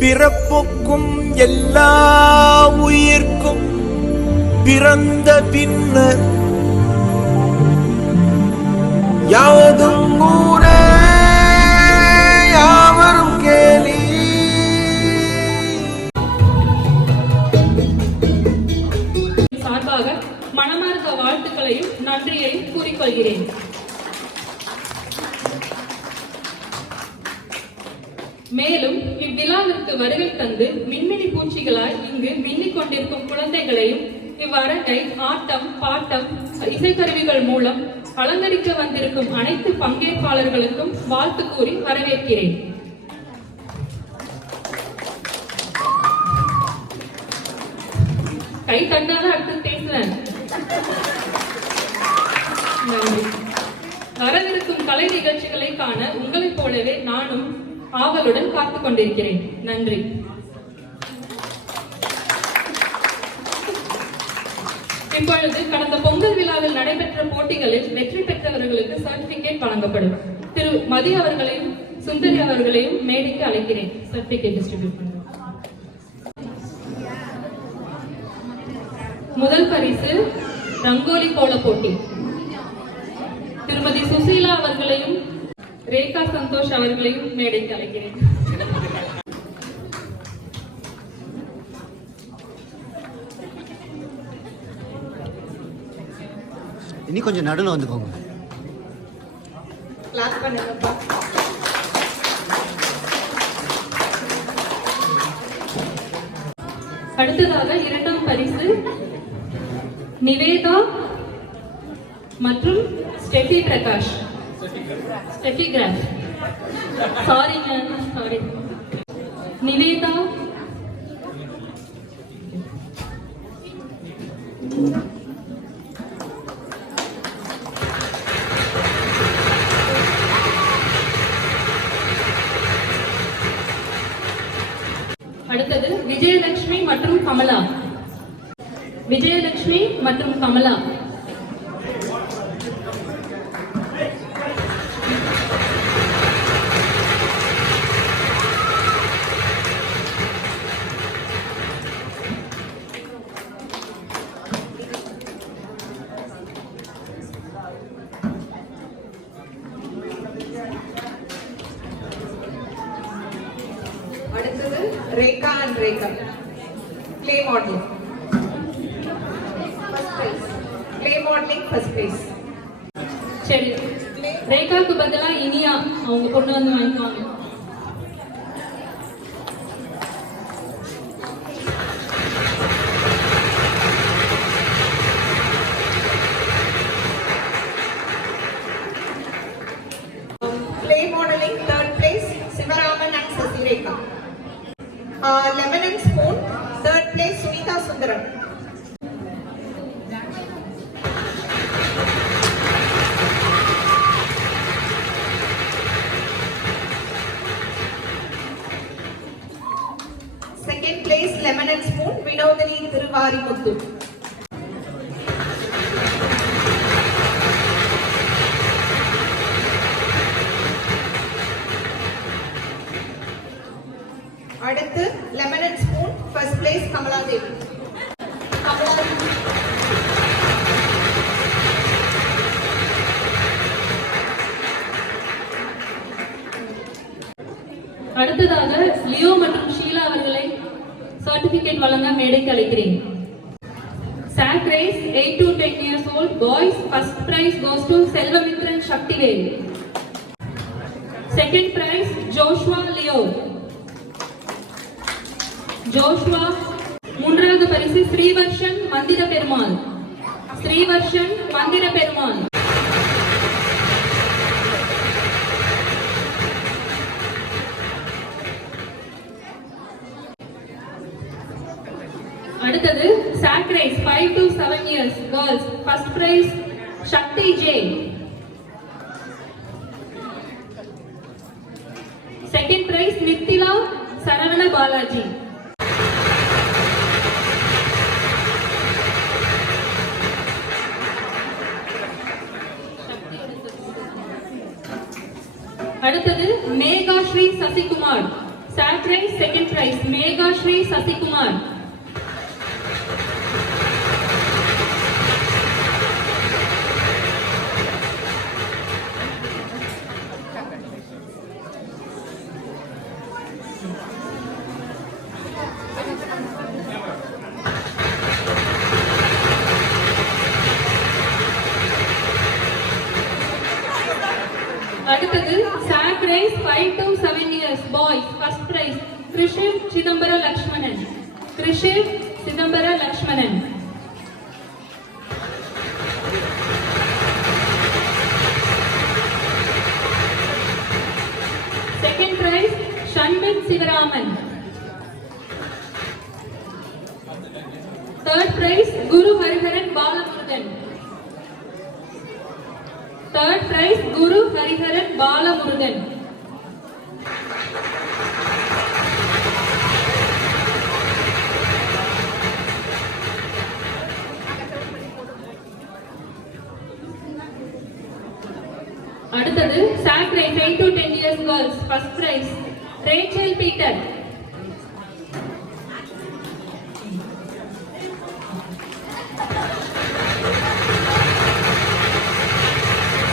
பிறப்புக்கும் எல்லா உயிர்க்கும் பிறந்த பின்னர் யாவதும் ஊரே யாவரும் கேலி. சார்பாக மனமார்ந்த வாழ்த்துக்களையும் நன்றியையும் கூறிக்கொள்கிறேன். மேலும் இவ்விழாவிற்கு வருகை தந்து மின்மினி பூச்சிகளாய் இங்கு மின்னிக் கொண்டிருக்கும் குழந்தைகளையும் இவ்வரங்கை ஆட்டம் பாட்டம் இசைக்கருவிகள் மூலம் அலங்கரிக்க வந்திருக்கும் அனைத்து பங்கேற்பாளர்களுக்கும் வாழ்த்து கூறி வரவேற்கிறேன். கை தந்தாதான் அடுத்து பேசுறேன். வரவிருக்கும் கலை நிகழ்ச்சிகளை காண உங்களைப் போலவே நானும் ஆவலுடன் காத்துக் கொண்டிருக்கிறேன். நன்றி. இப்பொழுது கடந்த பொங்கல் விழாவில் நடைபெற்ற போட்டிகளில் வெற்றி பெற்றவர்களுக்கு சர்டிபிகேட் வழங்கப்படும். திரு மதி அவர்களையும் சுந்தரி அவர்களையும் மேடைக்கு அழைக்கிறேன். சர்டிபிகேட் டிஸ்ட்ரிபியூட் பண்ணுங்க. முதல் பரிசு ரங்கோலி கோல போட்டி. திருமதி சுசீலா அவர்களையும் ரேகா சந்தோஷ் அவர்களையும் மேடைக்கு அழைக்கிறேன். இனி கொஞ்சம் நடுவில் வந்துக்கோங்க. அடுத்ததாக இரண்டாம் பரிசு நிவேதா மற்றும் ஸ்டெஃபி பிரகாஷ். Steffi Graf. சாரிங்க, சாரி. நிவேதா அடுத்தது விஜயலட்சுமி மற்றும் கமலா. விஜயலட்சுமி மற்றும் கமலா. அடுத்தது Rekha and Rekha clay modelling. First prize clay modelling first prize. சரி, ரேகாக்கு பதிலா இனியா அவங்க பொண்ணு வந்து வாங்கிக்குவாங்க. Clay modelling third place Sivaraman and Sasirekha. Lemon and spoon third place Sunitha Sundaram. Second place lemon and spoon Vinodhini Thiruvarimuthu. அடுத்து lemon and spoon first place Kamaladevi. அடுத்ததாக லியோ மற்றும் ஷீலா அவர்களை சர்டிபிகேட் வழங்க மேடைக்கு அழைக்கிறேன். Sack race 8 to 10 years old boys, first prize goes to Selvamitran Shaktivel. Second prize Joshua Leo. Joshua. மூன்றாவது பரிசு ஸ்ரீவர்ஷன் மந்திர பெருமாள். ஸ்ரீவர்ஷன் மந்திர பெருமாள். அடுத்தது chalk race 5 to 7 years girls, first prize Shakti J. Second prize Nithila Saravana Balaji. அடுத்தது Megha Sri Sasikumar Sack race second prize Megha Shri Sasikumar. அடுத்தது sack race 5 to 7 years boys first prize Krishiv Chidambara Lakshmanan. Krishiv Chidambara Lakshmanan. Second prize Shanmit Sivaraman. Third prize Guru Hariharan Balamurugan. Third prize Guru Hariharan Balamurugan. அடுத்தது sack race 8 to 10 years girls first prize Rachel Peter.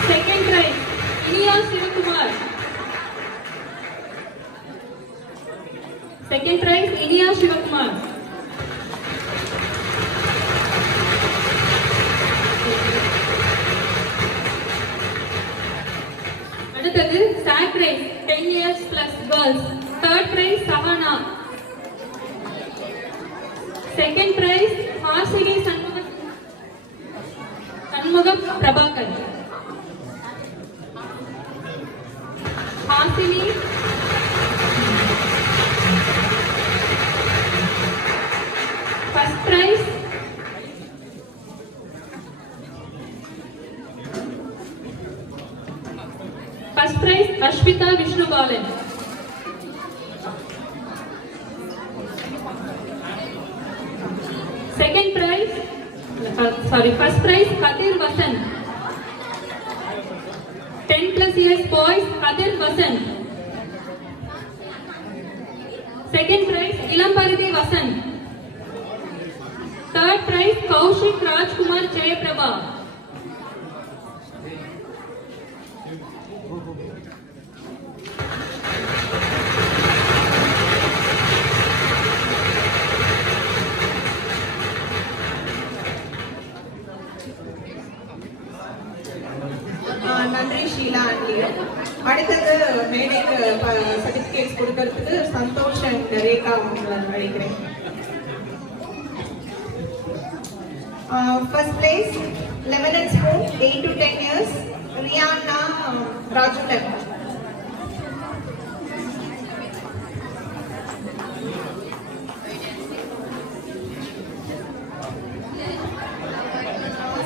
Second prize Iniya Shivakumar. Second prize Iniya Shivakumar. அடுத்தது sack race 10 years plus girls third prize Sahana. Second prize Hasini Sanmugam Prabhakar. Hasini first prize Ashwita Vishnubalan. Second prize first prize Kadir Vasant. 10 plus years boys Kadir Vasant. Second prize Ilamparidi Vasant. Third prize Kaushik Rajkumar Jayaprabha. நன்றி Sheila aunty. அடுத்தது மேடைக்கு certificates கொடுக்கறதுக்கு Santhosh and Rekha அவங்களை அழைக்கிறேன். First place 11 and spoon 8 to 10 years Rihanna Rajulan.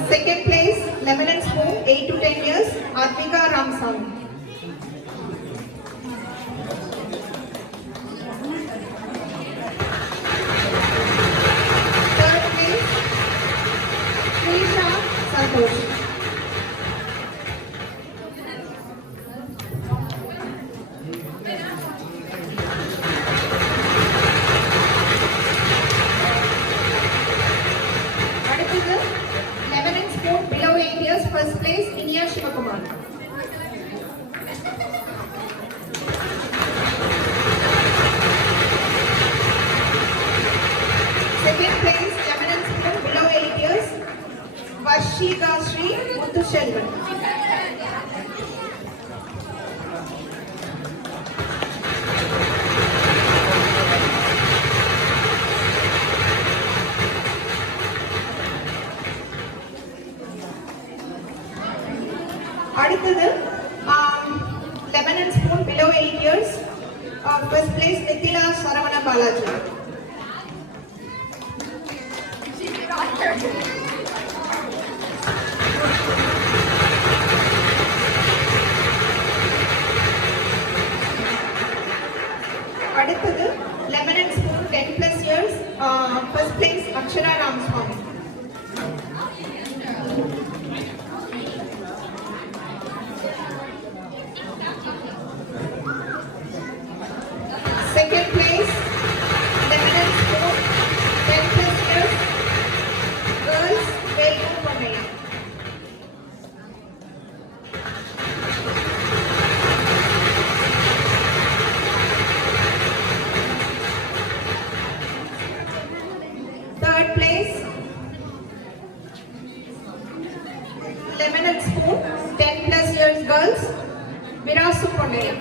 Second place 11 and spoon 8 to 10 years Advika Ramsamy. Third place Trisha Santosh. அடுத்தது 11 and spoon below 8 years first place Iniya Shivakumar. Second place 11 and spoon below 8 years Vashika Sri Muthuselvan. அடுத்தது 11 and spoon below 8 years first place Nithila Saravana Balaji. அடுத்தது 11 and spoon 10 plus years first place Akshara Ramaswamy. Second place, lemon and spoon, 10 plus years, girls, Velmu Ponnaiya. Third place, lemon and spoon, 10 plus years girls, Virasu Ponnaiya.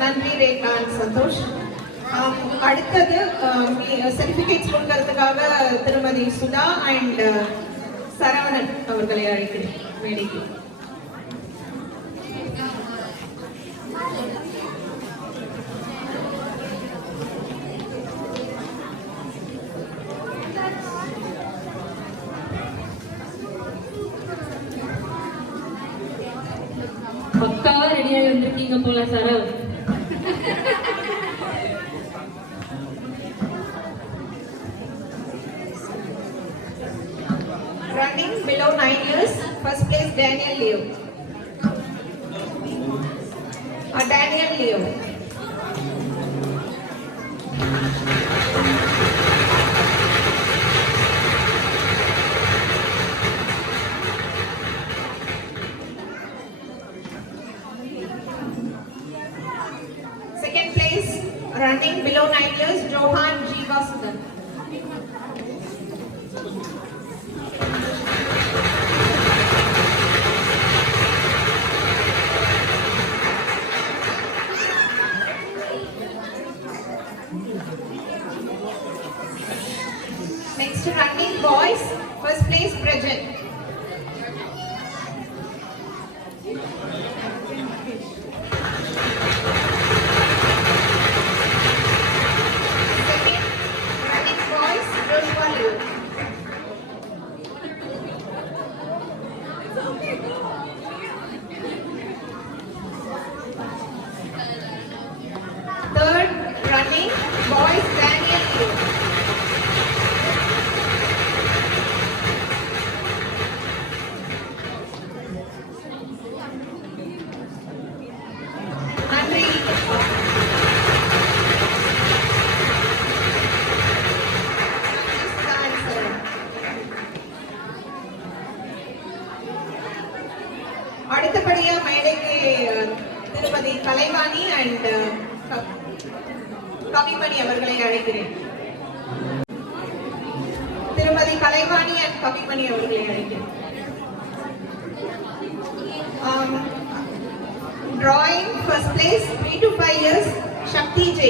நன்றி Rekha and Santhosh. அடுத்தது certificates கொடுக்கறதுக்காக திருமதி Sudha and Saravanan அவர்களை அழைக்கிறேன் மேடைக்கு. பக்காவா ரெடியாகி வந்திருக்கீங்க போல Sarav. Running below 9 years, first place Daniel Leo. Daniel Leo. Second place, running below 9 years, Johan G. Vasudan. Next running boys, first place Prajan. Second running boys, Joshua Liu. Third running boys, Daniel Liu. நன்றி. அடுத்தபடியா மேடைக்கு திருமதி Kalaivani and Kavimani அவர்களை அழைக்கிறேன். திருமதி Kalaivani and Kavimani அவர்களை அழைக்கிறேன். Drawing first place 3 to 5 years Shakti J.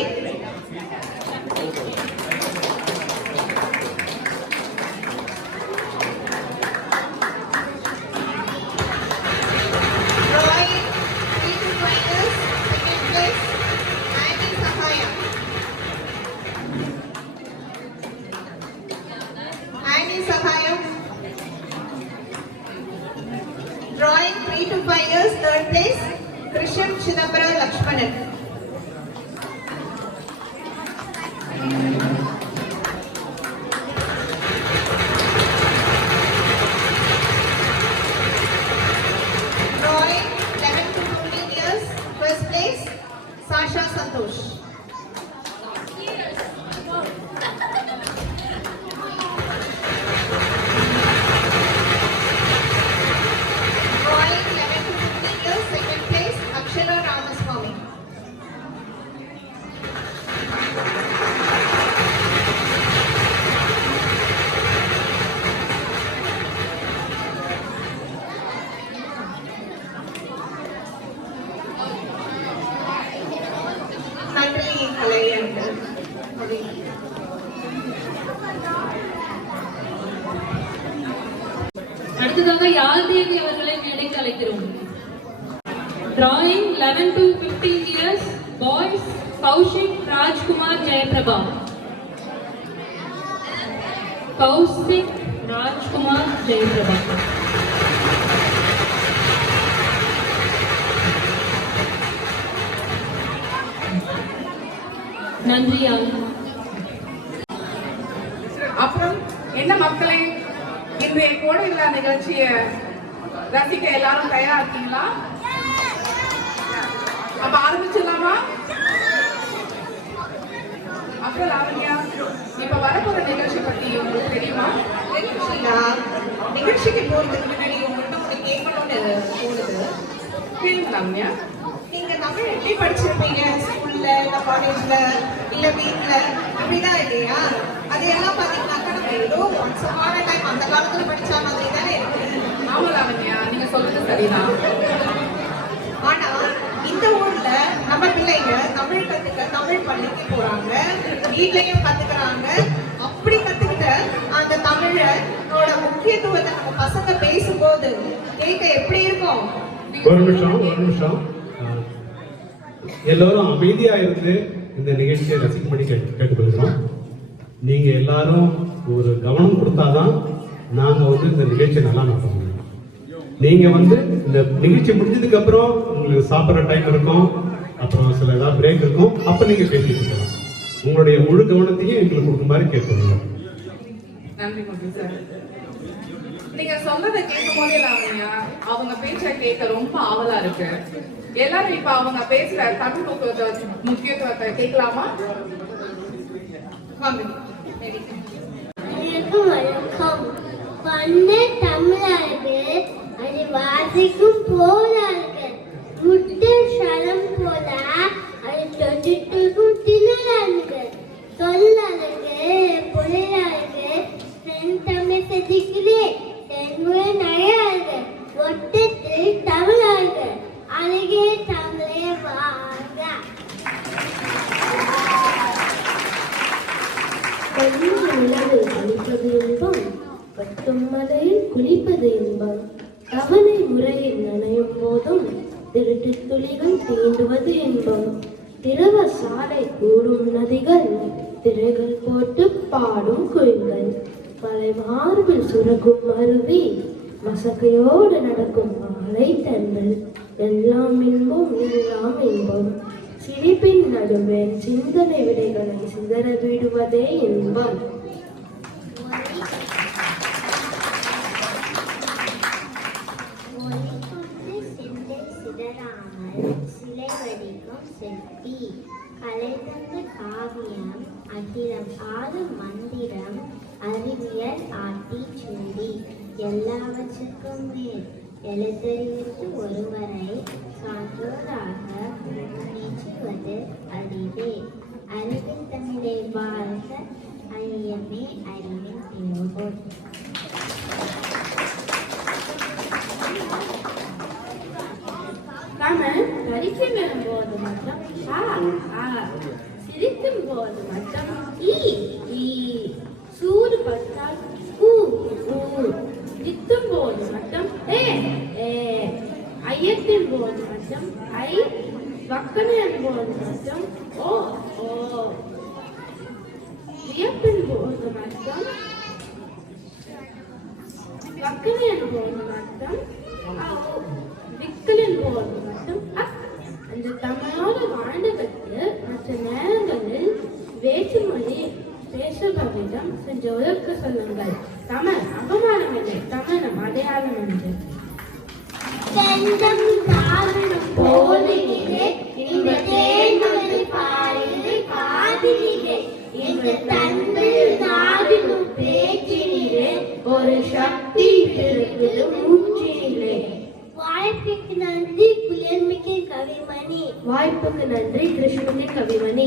Drawing 3 to 5 years second place Annie Sahayam. Annie Sahayam. Drawing 3 to 5 years third place Krishan Chidambara Lakshmanan. Drawing 11 to 15 years, first place Sasha Santosh. Drawing 11 to 15 years, second place Akshara Ramaswamy. நன்றி கலை and கவி. அடுத்ததாக யாழ்தேவி அவர்களை மேடைக்கு அழைக்கிறோம். Drawing 11 to 15 years boys Kaushik Rajkumar Jayaprabha. Kaushik Rajkumar Jayaprabha. நன்றி ஆளுநர். அப்புறம் என்ன மக்களே, இன்றைய கோடை விழா நிகழ்ச்சியை ரசிக்க எல்லாரும் தயாரா இருக்கீங்களா? அப்ப ஆரம்பிச்சிடலாமா? அப்புறம் லாவண்யா, இப்ப வரப்போற நிகழ்ச்சி பத்தி உங்களுக்கு தெரியுமா? நிகழ்ச்சிக்கு போறதுக்கு முன்னாடி உங்கள்கிட்ட ஒண்ணு கேட்கணும்னு தோணுது. கேளுங்க லாவண்யா. நீங்க தமிழ் எப்படி படிச்சிருப்பீங்க? ஸ்கூல்ல இல்ல காலேஜ்ல இல்ல வீட்ல அப்படிதான் இல்லையா? அது எல்லாம் பாத்தீங்கன்னாக்கா நம்ம ஏதோ ஒன்ஸமான டைம் அந்த காலத்துல படிச்ச மாதிரி தானே இருக்கு. ஆமா லாவண்யா, நீங்க சொல்றது சரிதான். ஆனா இந்த ஊர்ல நம்ம பிள்ளைங்க தமிழ் கத்துக்க தமிழ் பள்ளிக்கு போறாங்க, வீட்லயும் கத்துக்கிறாங்க. அப்படி கத்துக்கிட்ட அந்த தமிழோட முக்கியத்துவத்தை நம்ம பசங்க பேசும்போது கேட்க எப்படி இருக்கும்? ஒரு நிமிஷம் எல்லாரும் அமைதியா இருந்து இந்த நிகழ்ச்சியை ரசிக்கும்படி கேட்டுக்கொள்கிறோம். நீங்க எல்லாரும் ஒரு கவனம் கொடுத்தாதான் நாங்க இந்த நிகழ்ச்சியை நல்லா நடத்த முடியும். நீங்க இந்த நிகழ்ச்சி முடிஞ்சதுக்கு அப்புறம் உங்களுக்கு சாப்பிட்ற டைம் இருக்கும், அப்புறம் சில ஏதாவது பிரேக் இருக்கும், அப்ப நீங்க பேசிட்டு இருக்கலாம். உங்களுடைய முழு கவனத்தையும் எங்களுக்கு கொடுக்குமாறு கேட்கணும். நன்றி சார். நீங்க சொன்னதை கேட்கும் போதே லாவண்யா, அவங்க பேச்ச கேட்க ரொம்ப ஆவலா இருக்கு. எல்லாரும் இப்ப அவங்க பேசுற தமிழ் முக்கியத்துவத்தை கேட்கலாமா? வணக்கம். பண்ண தமிழா இருக்கு, அது வாசிக்கும் போலா இருக்கு. முட்டை சலம் போல அது தொட்டுக்கும் திணறா இருக்கு. சொல்லா இருக்கு, புலையா இருக்கு. தமிழ் செதுக்குதே தென்முறை நிறையா இருக்கு. மொட்டத்தில் தமிழா இருக்கு, அழகே தமிழே வாங்க. நிலவில் குளிப்பது இன்பம், பட்டும் மலையில் குளிப்பது இன்பம். கவனை முறையில் நனையும் போதும் திருட்டு துளிகள் தீண்டுவது இன்பம். திரவ சாலை கூடும் நதிகள், திரைகள் போட்டு பாடும் குயில்கள். பலை மார்பில் சுரக்கும் அருவி, மசக்கையோடு நடக்கும் மாலை தென்றல். எல்லாம் இன்பம் எல்லாம் இன்பம். சிரிப்பின் நடுவே சிந்தனை விடைகளை சிதற விடுவதே இன்பம். சிலை வடிக்கும் செட்டி கலைதந்த காவியம் அகிலம் ஆளும் மந்திரம் அறிவியல் ஆட்டி சூடி. எல்லாவற்றுக்கும் மேல் எழுத்தறிவித்து ஒருவரை சான்றோராக நீச்சுவது அறிவே. அறிவில் தமிழை வாழ்க, ஐயமே அறிவின் தியோகோல். தமிழ் படிக்கும் போது மட்டும் சிரிக்கும் போது மட்டும் சூடு பட்டால் திட்டும் போது மட்டும் ஐயத்தின் போது மட்டும் வக்கனையின் போது மட்டும் வியப்பின் போது மட்டும் வக்கனையின் போது மட்டும் விக்கலின் போது மட்டும் அந்த தமிழோடு வாழ்ந்ததற்கு மற்ற நேரங்களில் வேற்றுமொழி பேசுபவரிடம் செஞ்ச உதற்கு சொல்லுங்கள். தமிழ் அவமானம் இல்லை, தமிழம் அடையாளம் என்று. ஒரு சக்தி இருக்குது மூச்சினிலே. வாய்ப்புக்கு நன்றி புலன்மிக்க கவிமணி. வாய்ப்புக்கு நன்றி கிருஷ்ணமிக்க கவிமணி.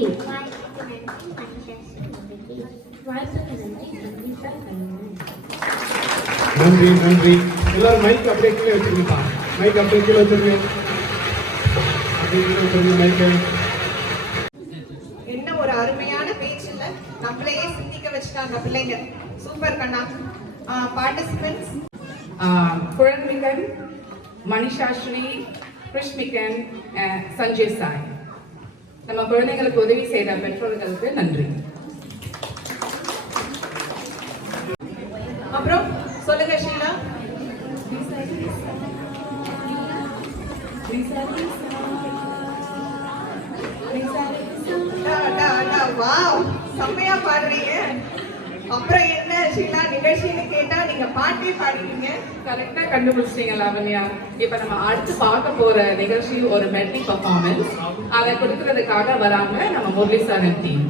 வாய்ப்புக்கு நன்றி சங்கீதா கவிமணி. நன்றி நன்றி. எல்லாரும் மைக் அப்படியே கீழே வச்சிருக்கா. மைக் அப்படியே கீழே வச்சிருங்க. என்ன ஒரு அருமையான பேச்சுல நம்மளையே சிந்திக்க வச்சுட்டாங்க பிள்ளைங்க. சூப்பர் கண்ணா. பார்ட்டிசிபென்ட்ஸ் குழந்தைகள் மணிஷாஸ்ரீ, கிருஷ்மிகன், சஞ்சய் சாய். நம்ம குழந்தைங்களுக்கு உதவி செய்த பெற்றோர்களுக்கு நன்றி. வாவ், செம்மையா பாடுறீங்க. அப்புறம் என்ன ஷீலா, நிகழ்ச்சின்னு கேட்டா நீங்க பாட்டே பாடுறீங்க. கரெக்டா கண்டுபிடிச்சிட்டீங்க லாவண்யா. இப்ப நம்ம அடுத்து பார்க்க போற நிகழ்ச்சி ஒரு மெட்டி பர்ஃபார்மன்ஸ். அதை கொடுக்கறதுக்காக வராங்க நம்ம முரளி சார் டீம்.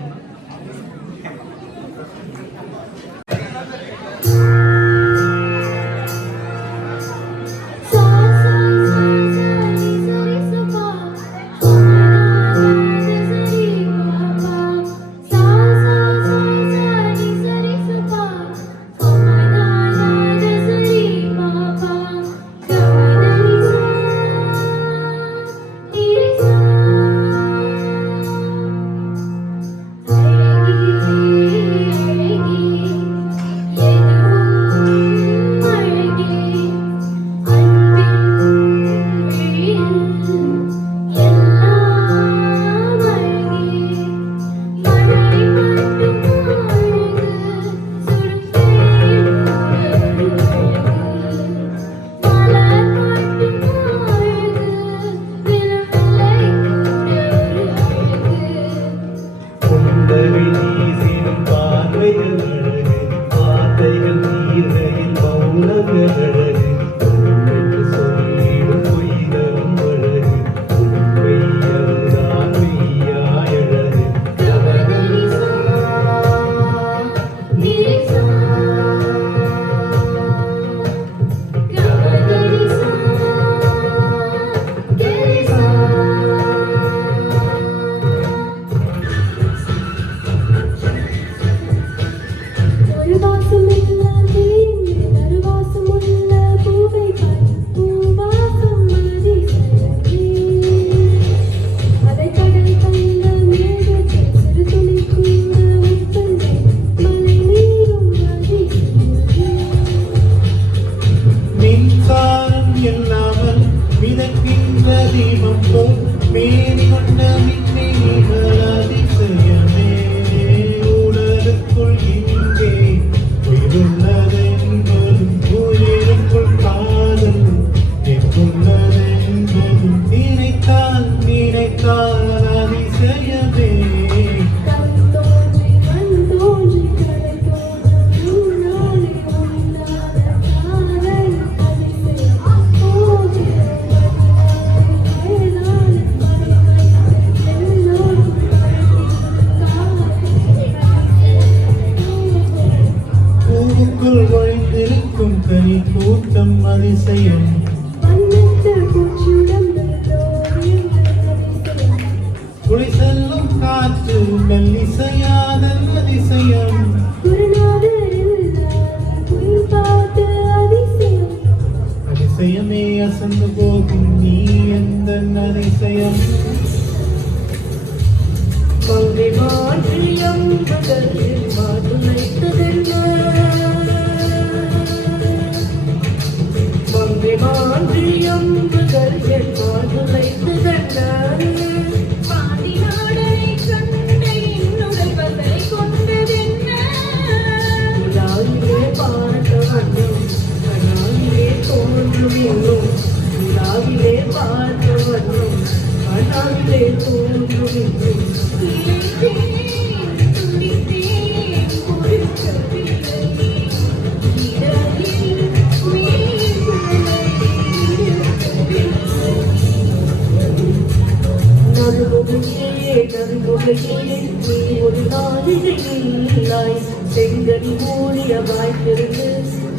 செங்கடி மூடிய வாய்ப்பிருந்து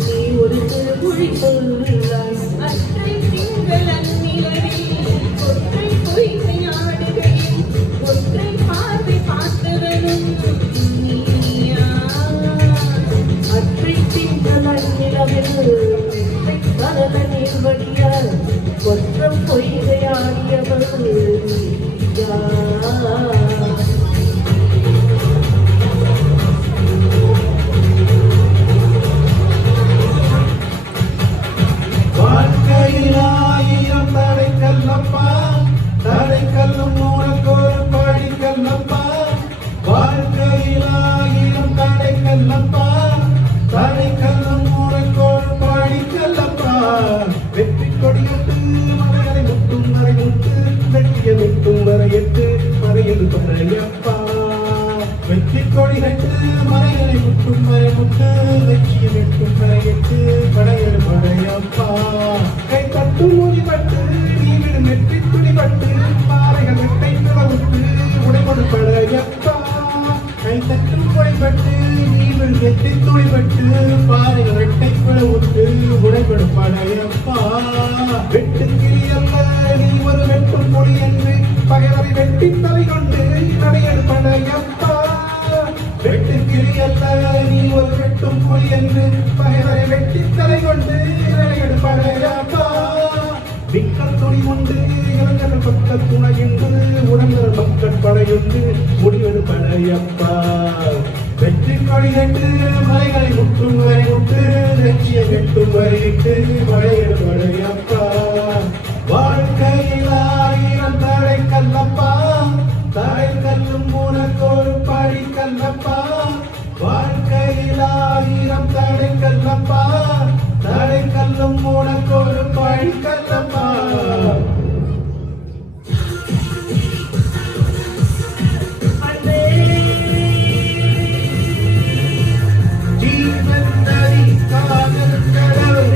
நீ ஒரு திருமொழி சொல்லாய். அற்றை திங்கள் அந்நிலவில் ஒற்றை பொய்மையாடுகையில் ஒற்றை பார்வை பார்த்தவனும் நீயா. அற்றை திங்கள் அந்நிலவில் கலல நீர்வடிய ஒற்றம் பொய்கையாடியவள் நீயா. மலைகளை முட்டும் வரை முட்டு லட்சியம் எட்டும் வரை எட்டு படையெடு படையப்பா கை தட்டும் மொழிபட்டு நீ விடும் வெற்றி துணிபட்டு பாறைகள் வெட்டை பிளவுட்டு உடைபடு படையப்பா கை தட்டும் மொழிபட்டு நீ விடும் வெற்றி துணிபட்டு பாறைகள் வெட்டை பிளவுட்டு உடைபடு படையப்பா வெட்டு கிளியல்ல நீ ஒரு வெட்டும் மொழி என்று பகைவரை வெட்டி தலை கொண்டு நடையடு படையப்பா வெட்டு கிளியல்ல நீ ஒரு வெட்டும் மொழி என்று பகைவரை வெட்டி தலை கொண்டு நடையடு படையப்பா விக்கல் துணி உண்டு இளைஞர்கள் பக்க துணையுண்டு உடங்கள் மக்கள் படையுண்டு முடிவெடு படையப்பா வெற்றி கொடி கட்டு மலைகளை முட்டும் வரை முட்டு லட்சியம் எட்டும் வரை இட்டு மழையெடு படையப்பா வாழ்க்கையில் ஆயிரம் தடை கல்லப்பா தடை கல்லும் உனக்கொரு படி கல்லப்பா வாழ்க்கையில் ஆயிரம் தடை கல்லப்பா தடை கல்லும் உனக்கொரு படி கல்லப்பா ஜீவன் நதி காதல் கடல்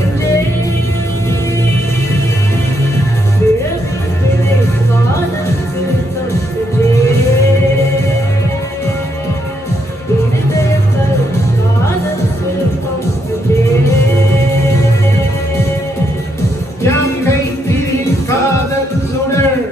யாங்கை திரி காதல் சுடர்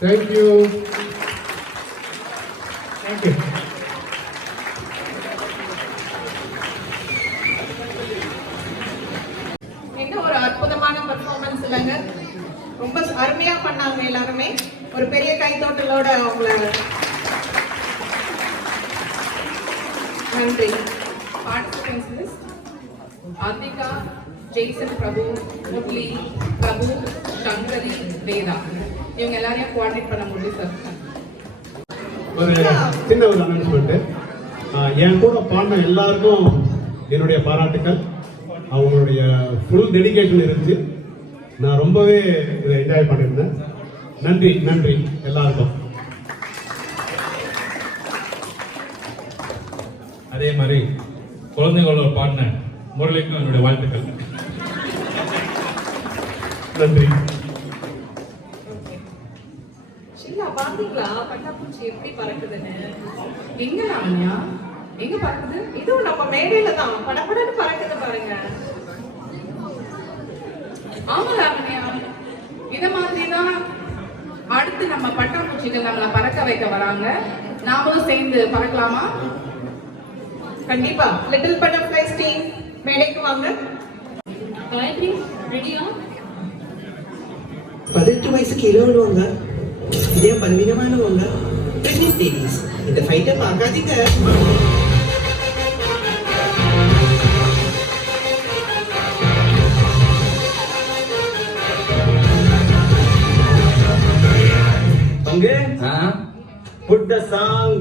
Thank you. Thank you. என்ன ஒரு அற்புதமான பெர்ஃபார்மன்ஸ் இல்லைங்க. ரொம்ப அருமையா பண்ணாங்க எல்லாருமே. ஒரு பெரிய கைத்தோட்டலோட அவங்கள நன்றி. Participants list: Adhika, Jason Prabhu, Murli, Prabhu, Shankari, Veda. இவங்க எல்லாரையும் கோஆர்டினேட் பண்ண முடியும் சார். ஒரு சின்ன ஒரு அனௌன்ஸ்மெண்ட். என் கூட பாடின எல்லாருக்கும் என்னுடைய பாராட்டுக்கள். அவங்களுடைய ஃபுல் டெடிகேஷன் இருந்துச்சு. நான் ரொம்பவே இதை என்ஜாய் பண்ணியிருந்தேன். நன்றி நன்றி எல்லாருக்கும். அதே மாதிரி குழந்தைகளோட பாடின முரளிக்கும் என்னுடைய வாழ்த்துக்கள். நன்றி. ஷீலா, பாத்தீங்களா பட்டாப்பூச்சி எப்படி பறக்குதுன்னு? எங்க லாவண்யா? எங்க பறக்குது? இதுவும் நம்ம மேடையில தான் படபடன்னு பறக்குது பாருங்க. ஆமா லாவண்யா, இத மாதிரிதான் அடுத்து நம்ம பட்டாம்பூச்சிகள் நம்மள பறக்க வைக்க வராங்க. நாமளும் சேர்ந்து பறக்கலாமா? கண்டிப்பா. லிட்டில் பட்டர்ஃப்ளைஸ் டீம் மேடைக்கு வாங்க. காயத்ரி ரெடியா? 18 வயசுக்கு இளவனவங்க, இதே பலவீனமானவங்க, பிரெக்னென்ட் லேடிஸ், இந்த ஃபைட்டை பார்க்காதீங்க. Put the song.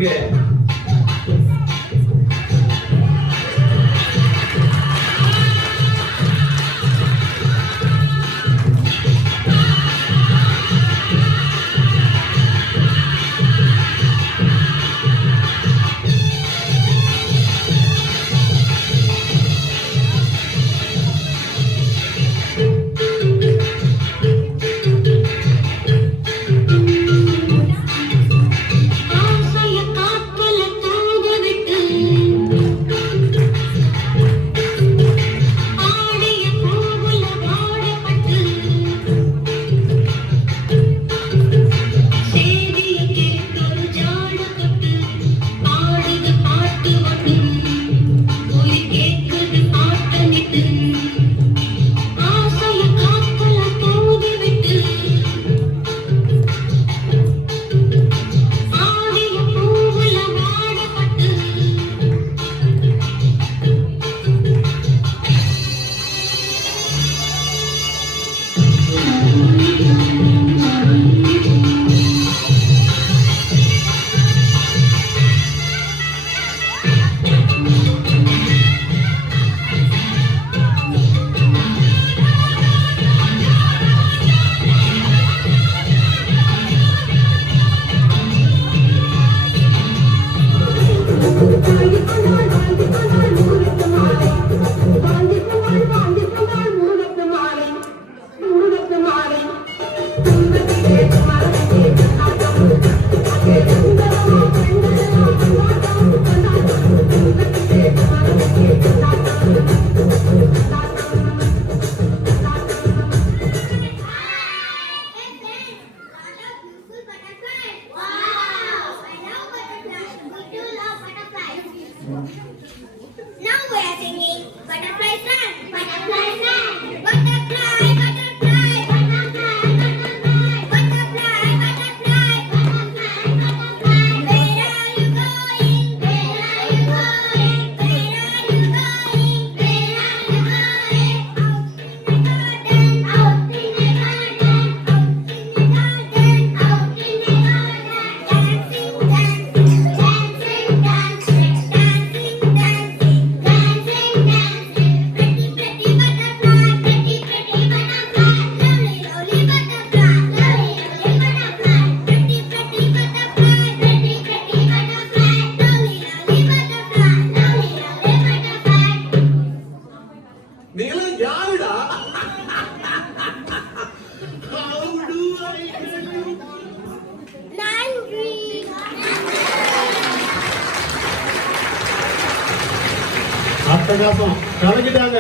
அட்டகாசம் கலக்கிட்டாங்க.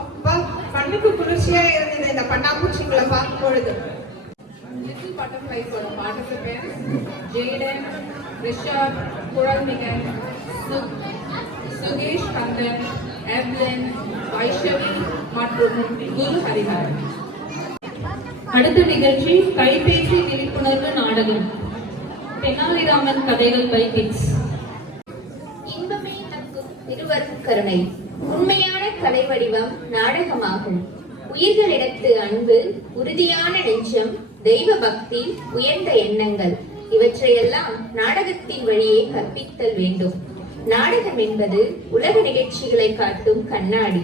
அப்பா கண்ணுக்கு குளிர்ச்சியா இருந்தது இந்த பட்டாம்பூச்சிகளை பார்க்கும் பொழுது. Little butterflies for the participants: Jaden, Rishabh, Kuralnigan, Sugesh Kandan, Evelyn, Vaishali மற்றும் குரு ஹரிஹரன். அடுத்த நிகழ்ச்சி கைபேசி விழிப்புணர்வு நாடகம். தெனாலிராமன் கதைகள் பை கிட்ஸ். இன்பமே நட்பும் இருவரும் கருணை. உண்மையான கலை வடிவம் நாடகமாகும். உயிர்களிடத்து அன்பு, உறுதியான நெஞ்சம், தெய்வ பக்தி, உயர்ந்த எண்ணங்கள் இவற்றையெல்லாம் நாடகத்தின் வழியே கற்பித்தல் வேண்டும். நாடகம் என்பது உலக நிகழ்ச்சிகளை காட்டும் கண்ணாடி.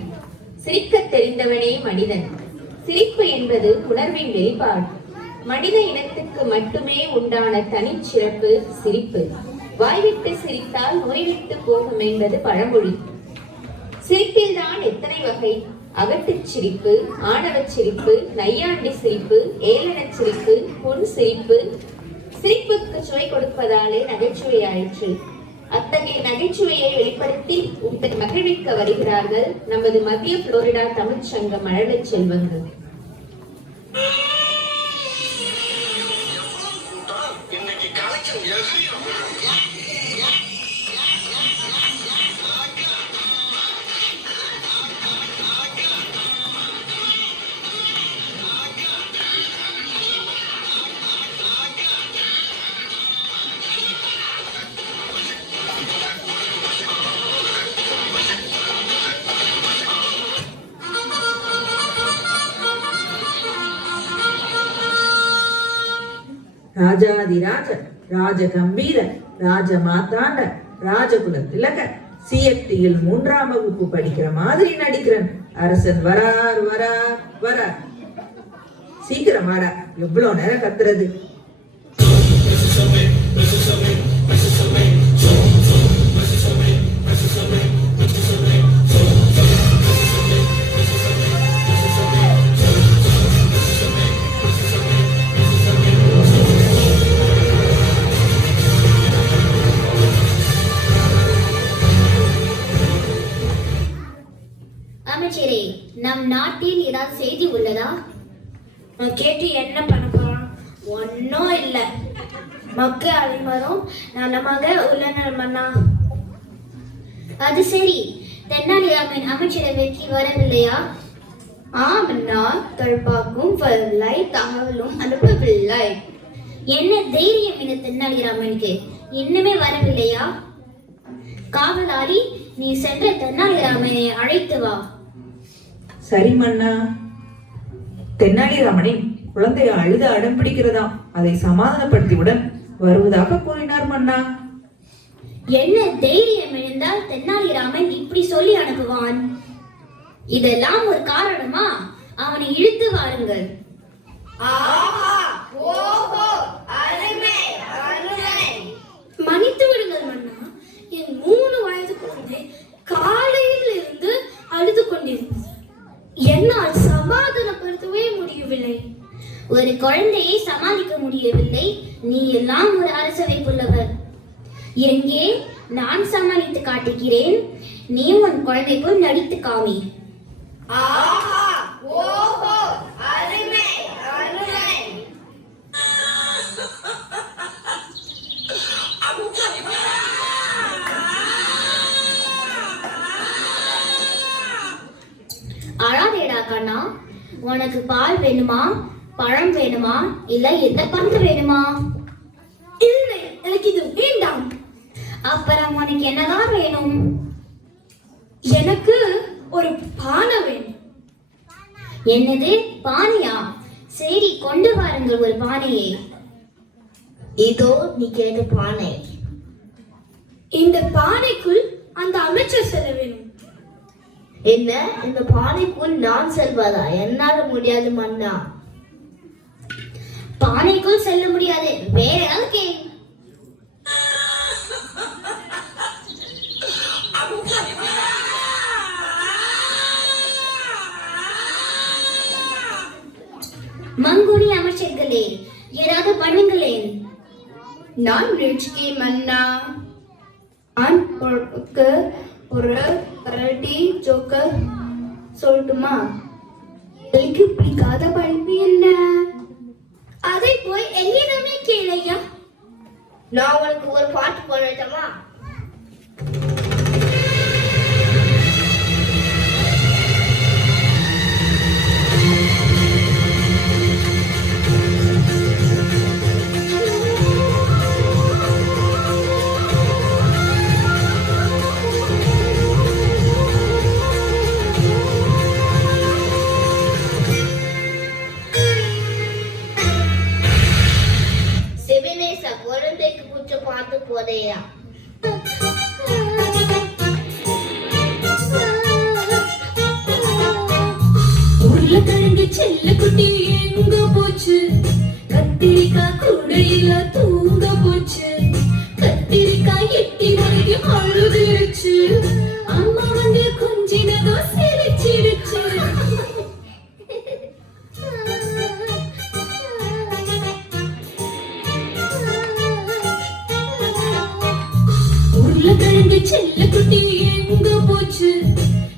சிரிக்க தெரிந்தவனே மனிதன். சிரிப்பு என்பது உணர்வின் வெளிப்பாடு. மனித இனத்துக்கு மட்டுமே உண்டான தனிச்சிறப்பு சிரிப்பு. வாய்விட்டு சிரித்தால் நோய்விட்டு போகும் என்பது பழமொழி. சிரிப்பில்தான் எத்தனை வகை: அகட்டுச் சிரிப்பு, ஆணவச் சிரிப்பு, நையாண்டி சிரிப்பு, ஏளனச் சிரிப்பு, புன் சிரிப்பு. சிரிப்புக்கு சுவை கொடுப்பதாலே நகைச்சுவையாயிற்று. அத்தகைய நகைச்சுவையை வெளிப்படுத்தி உங்களை மகிழ்விக்க வருகிறார்கள் நமது மத்திய புளோரிடா தமிழ்ச் சங்க மழலை செல்வங்கள். ராஜாதிராஜ, ராஜகம்பீர, ராஜமாதாண்ட, ராஜகுல திலக, சிஎப்டியில் 3ஆம் வகுப்பு படிக்கிற மாதிரி நடிக்கிறேன். அரசன் வரார் வரார் வரார். சீக்கிரம் வாடா, எவ்வளவு நேரம் கத்துறது? அமைச்சரே, நம் நாட்டில் ஏதாவது செய்தி உள்ளதா? கேட்டு என்ன பண்ண போறோம்? ஒன்னும் இல்ல. மக்கள் அனைவரும் நலமாக உள்ளனர் மன்னா. அது சரி, தென்னாலிராமன் அமைச்சரவைக்கு வரவில்லையா? ஆமண்ணா, தொடர்பாகவும் வரவில்லை, தகவலும் அனுப்பவில்லை. என்ன தைரியம் இந்த தென்னாலிராமனுக்கு? இன்னுமே வரவில்லையா? காவலாளி, நீ சென்ற தென்னாலிராமனை அழைத்து வா. சரி மன்னா. தென்னாலிராமனின் குழந்தை அழுது அடம் பிடிக்கிறதாம். அதை சமாதானப்படுத்தியுடன் வருவதாக கூறினார் மன்னா. என்ன தைரியம் இருந்தால் தென்னாலிராமன் இப்படி சொல்லி அனுப்புவான்? இதெல்லாம் ஒரு காரணமா? அவனை இழுத்து வாருங்கள். மன்னித்து விடுங்கள் மன்னா. என் 3 வயது குழந்தை காலையில் இருந்து அழுது கொண்டிருந்தது. என்னால் சமாதானப்படுத்தவே முடியவில்லை. ஒரு குழந்தையை சமாளிக்க முடியவில்லை, நீ எல்லாம் ஒரு அரசவை புள்ளவர். எங்கே? நான் சமாளித்து காட்டுகிறேன். நீ உன் குழந்தை போல் நடித்து காமி. அழாதேடா கண்ணா. உனக்கு பால் வேணுமா, பழம் வேணுமா, இல்ல எந்த பந்து வேணுமா? இல்லை, எனக்கு இது வேண்டாம். அப்புறம் உனக்கு என்னதான் வேணும்? எனக்கு ஒரு பானை வேணும். என்னது, பானையா? சரி, கொண்டு வாருங்கள் ஒரு பானையை. இதோ நீ கேட்ட பானை. இந்த பானைக்குள் அந்த அமைச்சர் செல்ல வேணும். என்ன, இந்த பானைக்குள் நான் செல்வதா? என்னால முடியாது மன்னா. பானைக்குள் செல்ல முடியாது, வேற ஏதாவது மங்குனி அமைச்சர்களே, ஏதாவது பண்ணுங்களேன். நான் ரிச் கே மன்னா. நான் ஒரு கரடி ஜோக்கர் சொல்லட்டுமா? எனக்கு பிடிக்காத படிப்பு என்ன? அதை போய் என்னிடமே கேளையா. நான் உனக்கு ஒரு பாட்டு போடட்டுமா? குழந்தைக்கு பிடிச்ச பாட்டு போதையா? உருளைக்கிழங்கு செல்ல குட்டி எங்க போச்சு? கத்திரிக்காய் கூடையில தூங்க போச்சு. கத்திரிக்காய் எட்டி வரைக்கும் அழுதுருச்சு. அம்மா வந்து கொஞ்சினதோ சிரிச்சிடுச்சு. உருளைக்கிழங்கு செல்ல குட்டி எங்க போச்சு?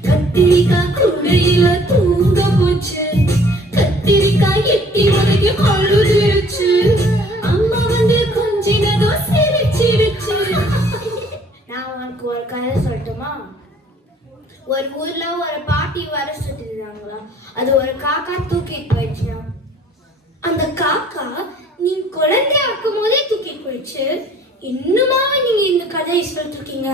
கத்திரிக்காய் கூடையில தூங்க போச்சு. கத்திரிக்காய் எட்டி வரைக்கும் அழுதுருச்சு. அம்மா வந்து கொஞ்சினதோ சிரிச்சிடுச்சு. நான் உனக்கு ஒரு கதை சொல்லட்டுமா? ஒரு ஊர்ல ஒரு பாட்டி வர சுத்திருந்தாங்களா. அது ஒரு காக்கா தூக்கிட்டு போயிடுச்சு. அந்த காக்கா நீ குழந்தையா இருக்கும் போதே தூக்கிட்டு போயிடுச்சு. இன்னுமா நீங்க இந்த கதையை சொல்லிட்டு இருக்கீங்க?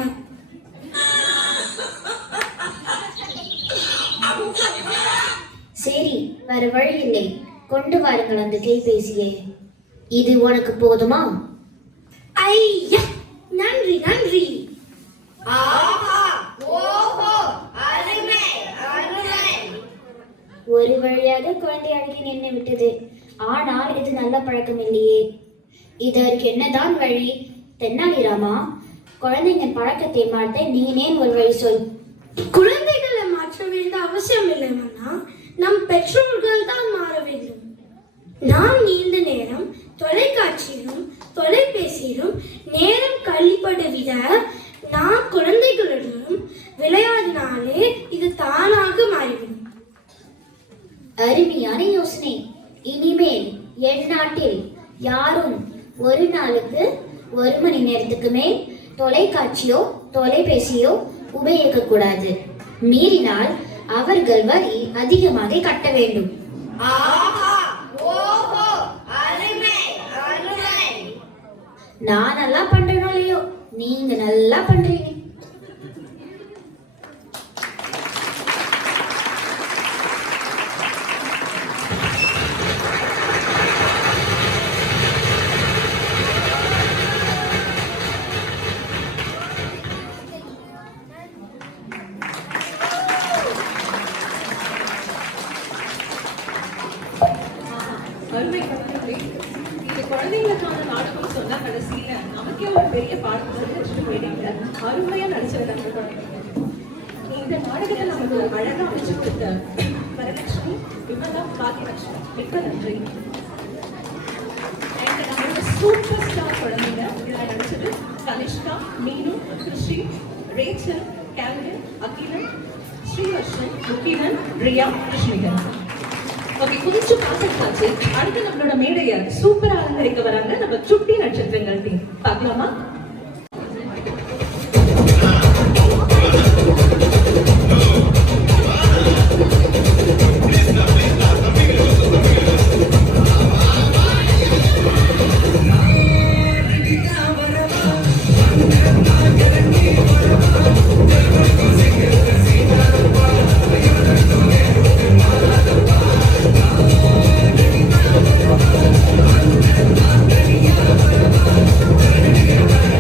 சரி, வேற வழி இல்லை. கொண்டு வாருங்கள் அந்த கைபேசியை. இது உனக்கு போதுமா? ஐயா, நன்றி நன்றி. ஆஹா, ஓஹோ, அருமை அருமை. ஒரு வழியாக குழந்தை அழுகி நின்று விட்டது. ஆனால் இது நல்ல பழக்கம் இல்லையே. இதற்கு என்னதான் வழி? தென்னாலிராமா, குழந்தைங்க பழக்கத்தை மாற்ற நீனே ஒரு வழி சொல். குழந்தைகளை மாற்ற வேண்டிய அவசியம் இல்லை மன்னா. நம் பெற்றோர்கள் தான் மாற வேண்டும். நாம் நீண்ட நேரம் தொலைக்காட்சியிலும் தொலைபேசியிலும் நேரம் கழிப்பதை விட நாம் குழந்தைகளுடன் விளையாடினாலே இது தானாக மாறிவிடும். அருமையான யோசனை. இனிமேல் என் நாட்டில் யாரும் ஒரு நாளுக்கு 1 மணி நேரத்துக்கு மேல் தொலைக்காட்சியோ தொலைபேசியோ உபயோகிக்கக்கூடாது. மீறினால் அவர்கள் வரி அதிகமாக கட்ட வேண்டும். நான் நல்லா பண்றேனோ இல்லையோ, நீங்க நல்லா பண்றீங்க. அருமை கருத்துக்களே. இது குழந்தைங்களுக்கான நாடகம் சொன்னா கடைசியில நமக்கே ஒரு பெரிய பாடம் சொல்லி வச்சுட்டு போயிட்டீங்க. அருமையா நடிச்சிருக்காங்க குழந்தைங்க. இந்த நாடகத்தை நமக்கு அழகா அமைச்சு கொடுத்த வரலட்சுமி, விமலா, பாக்கியலட்சுமி, மிக்க நன்றி. நம்மளோட சூப்பர் ஸ்டார் குழந்தைங்க இதுல நடிச்சது Kanishka, Meenu, Krishi, Rachel, Kelvin, Akilan, Srivarshan, Mugilan, Riya, Krishnigan. Okay, கொஞ்சம் பார்த்தாச்சு. அடுத்து நம்மளோட மேடைய சூப்பரா அலங்கரிக்க வராங்க நம்ம சுட்டி நட்சத்திரங்கள் டீம். பார்க்கலாமா? Yeah.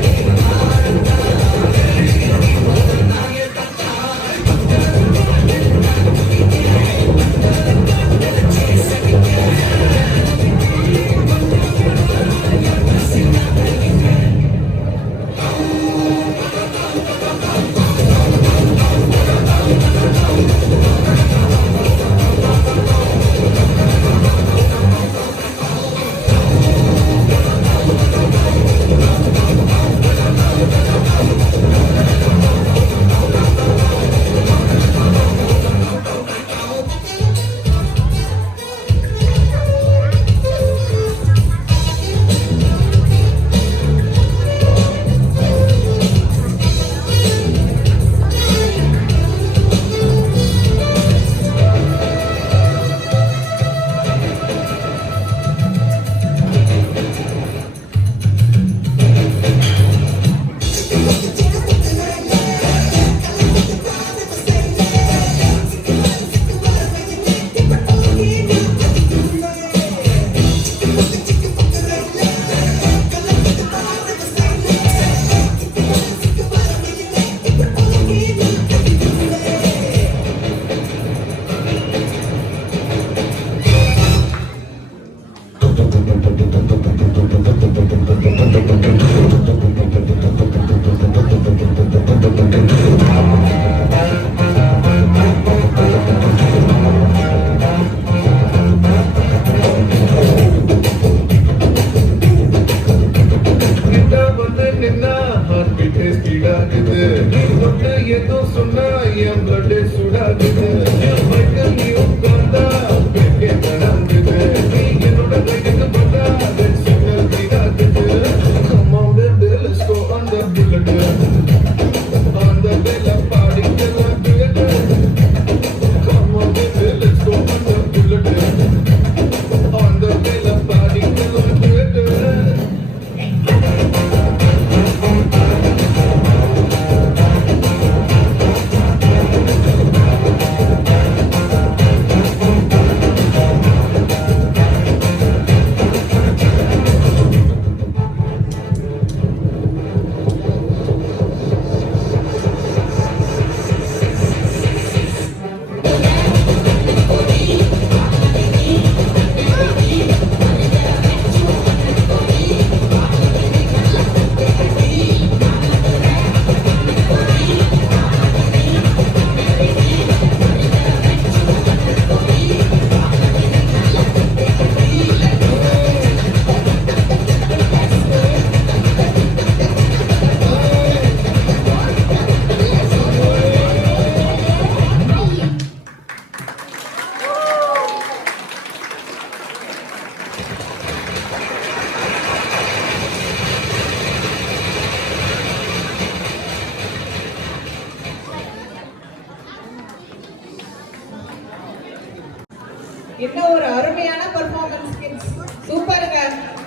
என்ன ஒரு அருமையான பெர்ஃபார்மன்ஸ் கிட்ஸ். சூப்பருங்க.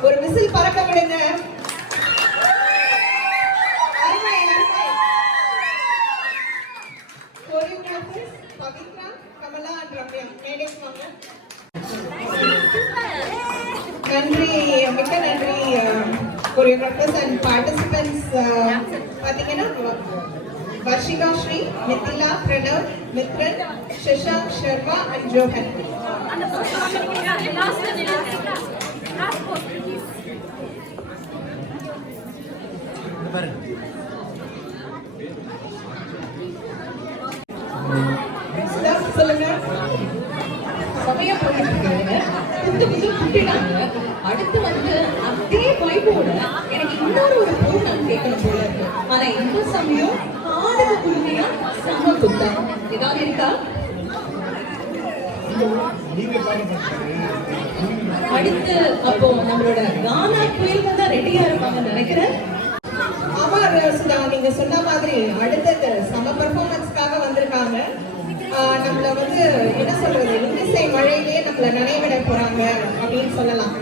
ஒரு விசில் பறக்க விடுங்க. அருமை அருமை. கோரியோகிராஃபர்ஸ் பவித்ரா, கமலா and ரம்யா மேடைக்கு வாங்க. நன்றி, மிக்க நன்றி choreographers and participants. பாத்தீங்கன்னா வர்ஷிகா ஸ்ரீ, மித்திலா, பிரணவ், மித்ரன், சஷாங்க், ஷர்மா and ஜோஹன். சொல்லுங்க. சமய போயிட்டு இருக்காங்க, புத்து புது குட்டினாங்க. அடுத்து வந்து அதே வைப்போட எனக்கு இன்னொரு ஒரு பொருள் கேட்கணும் போல இருக்கு. ஆனா இந்த சமயம் காதுக்கு குருமையா சம குத்தா ஏதாவது இருக்கா? அடுத்து அப்போ நம்மளோட கானா குயில் தான் ரெடியா இருப்பாங்கன்னு நினைக்கிறேன். ஆமா சுதா, நீங்க சொன்ன மாதிரி அடுத்த சம பெர்ஃபார்மன்ஸ்க்காக வந்திருக்காங்க. நம்மள வந்து என்ன சொல்றது, இசை மழையிலேயே நம்மள நனைவிட போறாங்க அப்படின்னு சொல்லலாம்.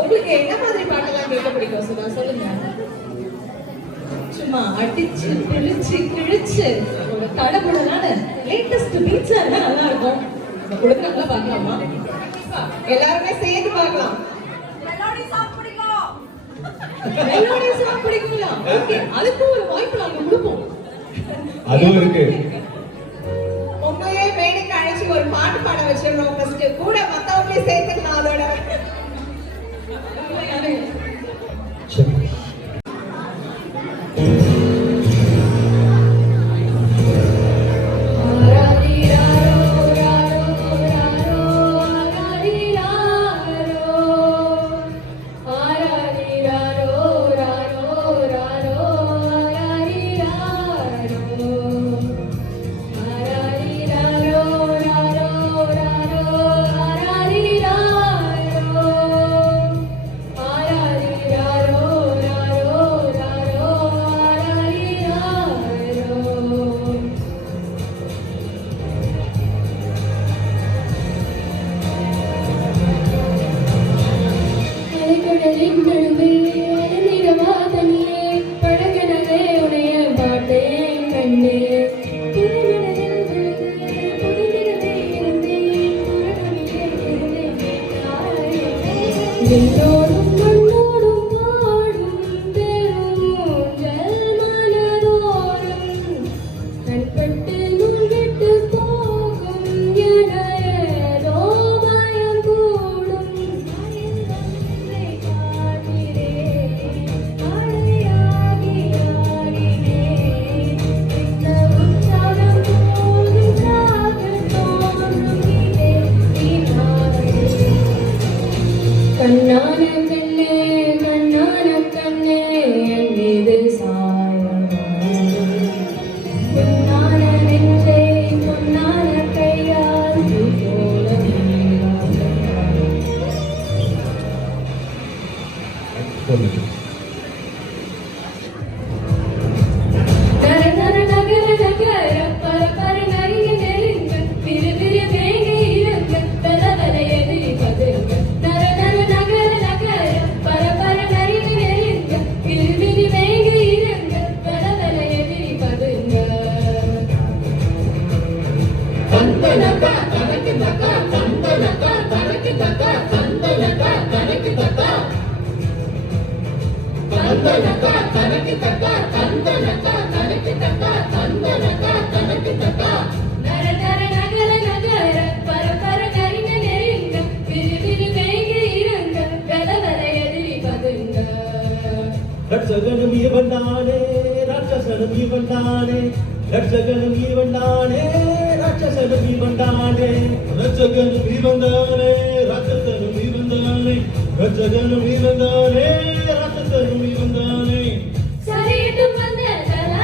உங்களுக்கு என்ன மாதிரி பாட்டெல்லாம் கேட்க பிடிக்கும் சுதா, சொல்லுங்க. சும்மா அடிச்சு பிழிச்சு கிழிச்சு ஒரு தடபுடலான லேட்டஸ்ட் பீட்ஸா இருந்தா நல்லா இருக்கும். கொடுக்கறதா பார்க்கலாமா? எல்லாருமே சேர்ந்து பார்க்கலாம். Melody song பிடிக்குங்களா? ஓகே, அதுக்கு ஒரு வாய்ப்பு நாங்க கொடுப்போம். அதுவும் இருக்கு. உண்மையே மேடைக்கு அழைச்சி ஒரு பாட்டு பாட வச்சிடறோம். ஃபர்ஸ்ட் கூட மத்தவங்களே சேர்த்துக்கலாம் அதோட. ரட்சகனும் இவன்தானே, ராட்சசனும் இவன்தானே, ரட்சகனும் இவன்தானே, ராட்சசனும் இவன்தானே, ரட்சகனும் இவன்தானே, ராட்சசனும் இவன்தானே, ரட்சகனும் இவன்தானே, ராட்சசனும் இவன்தானே. சரியட்டும் வந்த தல,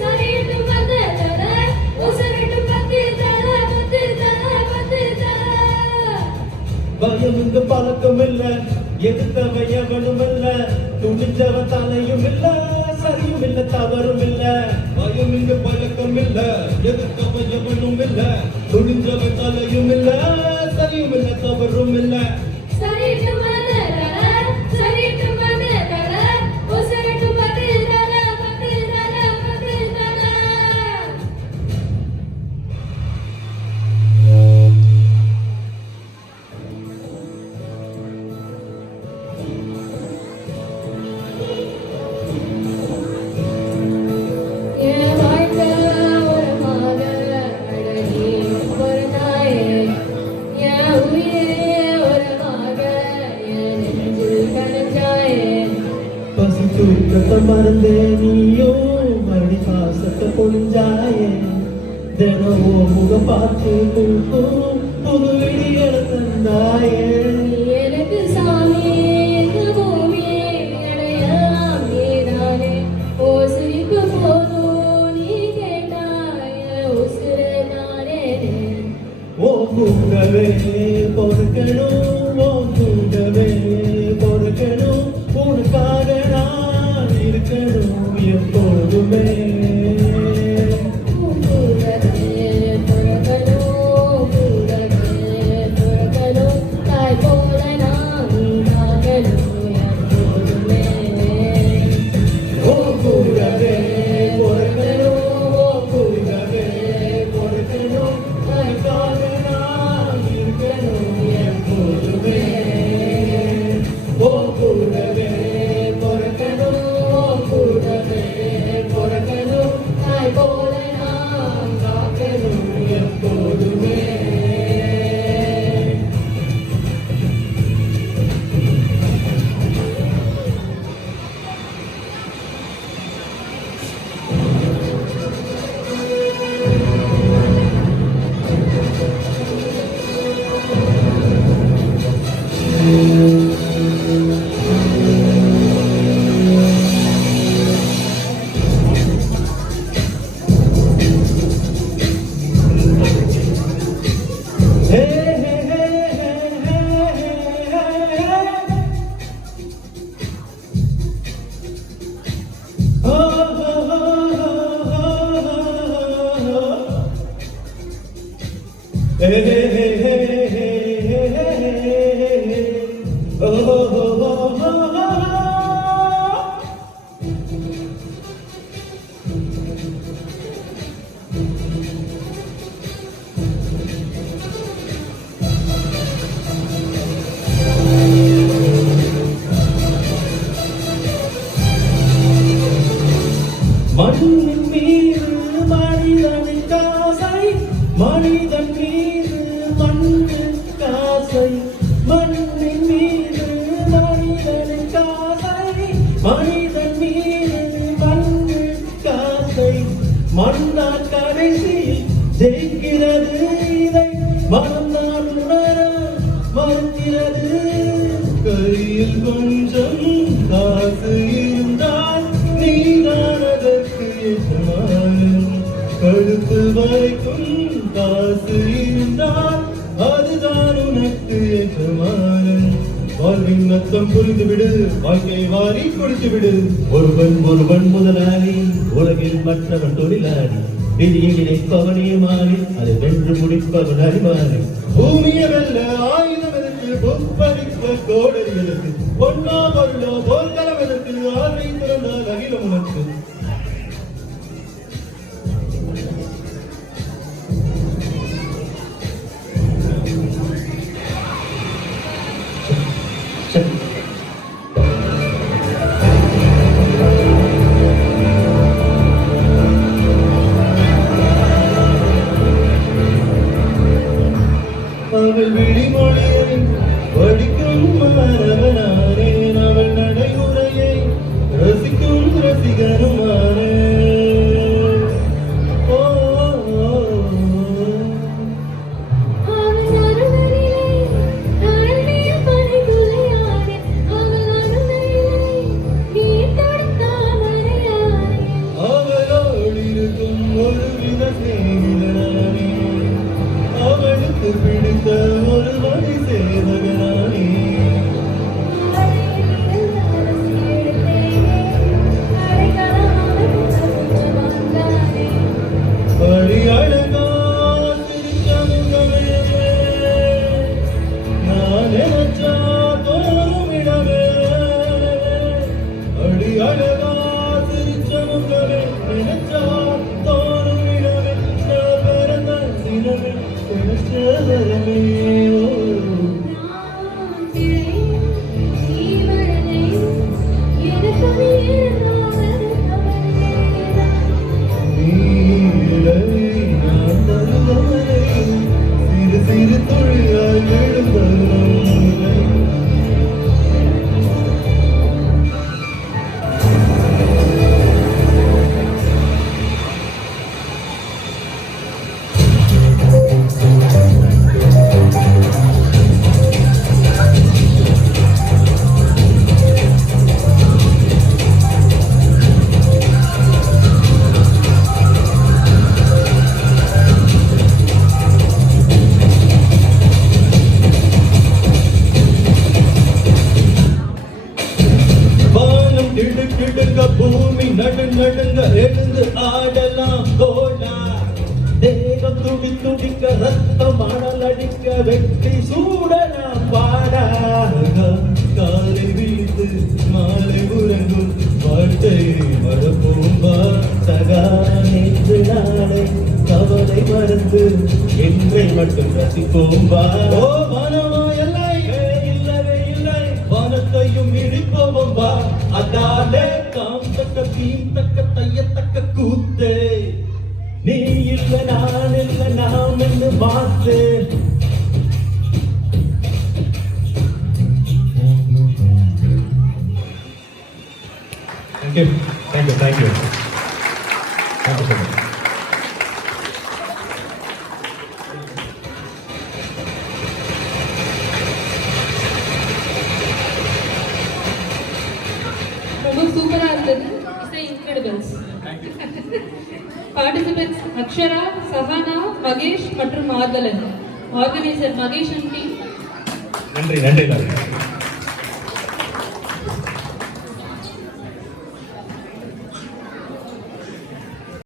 சரியட்டும் வந்த தல, உசரட்டும் பத்து தல, பத்து தல, பத்து தல. பயம் இங்கு பழக்கம் இல்ல, எதிர்த்தவன் எவனும் இல்ல, துணிச்சவன் தலையும் இல்ல, சரியும் இல்ல, தவறும் இல்ல. பயம் இங்க பழக்கம் இல்ல, எதிர்த்தவன் எவனும் இல்ல, துணிஞ்சவன் தலையும் இல்ல, சரியும் இல்ல தவறும் இல்ல. பசி தூக்கத்தை மறந்தே நீயோ மறுபடி பாசத்தை பொழிஞ்சாயே, தினமும் முக பார்த்து பூக்கும் புது விடியல தந்தாயே. எனக்கு சாமி எங்க பூமி இடையெல்லாம் நீதானே, ஓ சிரிப்பு போதும் நீ கேட்டாய உசுறு நானே. ஓ கூடவே பொறுக்கணும், ஓ கூடவே பொறுக்கணும், உனக்காக நான் இருக்கணும் எப்பொழுதுமே. ஓ கூடவே பொறுக்கணும், ஓ கூடவே பொறுக்கணும், உனக்காக நான் இருக்கணும் எப்பொழுதுமே. ஓ கூடவே பொறுக்கணும், ஓ கூடவே பொறுக்கணும், தாய் போல நான் காக்கணும் எப்பொழுதுமே. மண்ணின் மீது மனிதனின் காசை, மனிதன் மீது மண்ணின் காசை, மண்ணின் மீது மனிதனின் காசை, மனிதன் மீது மண்ணின் காசை. மண்ணால் கடைசியில் ஜெயிக்கிறது, இதை மனம்தான் உணர மறுக்கிறது. கையில் கொஞ்சம் காசு இருந்தால் நீதான் அதற்கு எஜமானன், கழுத்து வரைக்கும் காசு இருந்தால் அதுதான் உனக்கு எஜமானன். வாழ்வின் அர்த்தம் புரிந்துவிடு, வாழ்க்கை வாரி கொடுத்து விடு. ஒருவன் முதலாளி, உலகில் மற்றவன் தொழிலாளி, விதியை நினைப்பவனே மாறி அதை வென்று முடிப்பவன் அறிவாளி. பூமியை வெல்ல ஆயுதம் எதற்கு, பொற்பழிக்க கோடரி எதற்கு, பொன்னா பொருளோ போர்க்களம் எதற்கு, ஆர்வை திறந்தால் அகிலம் உனக்கு. அவள் விழிமொழியை படிக்கும் மாணவனானே, அவள் நடைமுறையை ரசிக்கும் ரசிகனுமானே. அவளோடு இருக்கும் ஒரு வித சேமிதனானே, அவளுக்கு பிடித்த ஒரு வழி சேவகனானே. அடைக்கலமான வானம் கிடுக்கிடுங்க பூமி நடுங்க எழுந்து ஆடலாம் கோலா தேகம் துடிக்க ரத்தம் மணல் அடிக்க வெட்டி சூடலாம் பாடா காலை வீழ்ந்து மாலை உறங்கும் வாழ்க்கை மறப்போம்பா சகா நேற்று நாளை கவலை மறந்து என்றை மட்டும் ரசிப்போம்பா ஓ மனமா எல்லை இல்லவே இல்லை வானத்தையும் இடிப்போம் வா அதாலே காம் தக்க தீம் தக்க தையத்தக்க கூத்தே நீ இல்ல நான் இல்ல நாம் என்று மாத்து Thank you. Thank you. Thank you. Thank you so much. ரொம்ப சூப்பரா இருந்தது. இசை இன்கிரெடிபிள்ஸ். பார்ட்டிசிபென்ட்ஸ் அக்ஷரா, சஹானா, மகேஷ் மற்றும் Margalan. Organiser Mahesh and team. நன்றி.